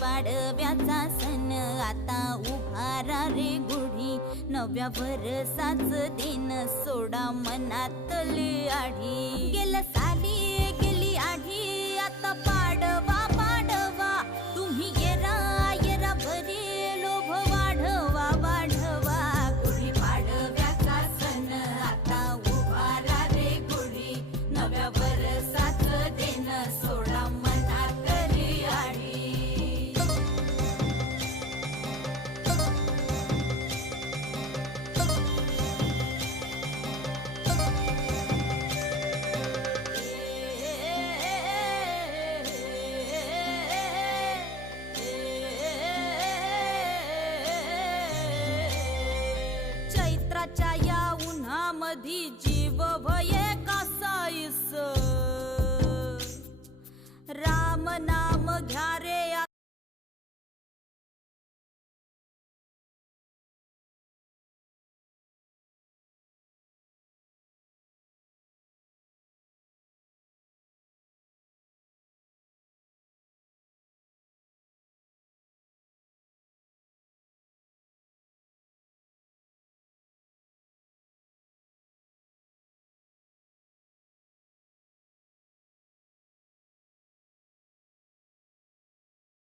पाडव्याचा सण आता उभारा रे गुढी, नव्या वर्षाच दिन सोडा मनातली आढी. गेल्या साली गेली आढी, आता पाडवा पाडवा, तुम्ही येरा येरा भरी लोभ वाढवा वाढवा. गुढी पाडव्याचा सण आता उभारा रे गुढी, नव्या वर्षाच दिन सोडा मनातली आढी. चैत्राच्या या उन्हामधी जीव भये कासाईस, राम नाम घ्या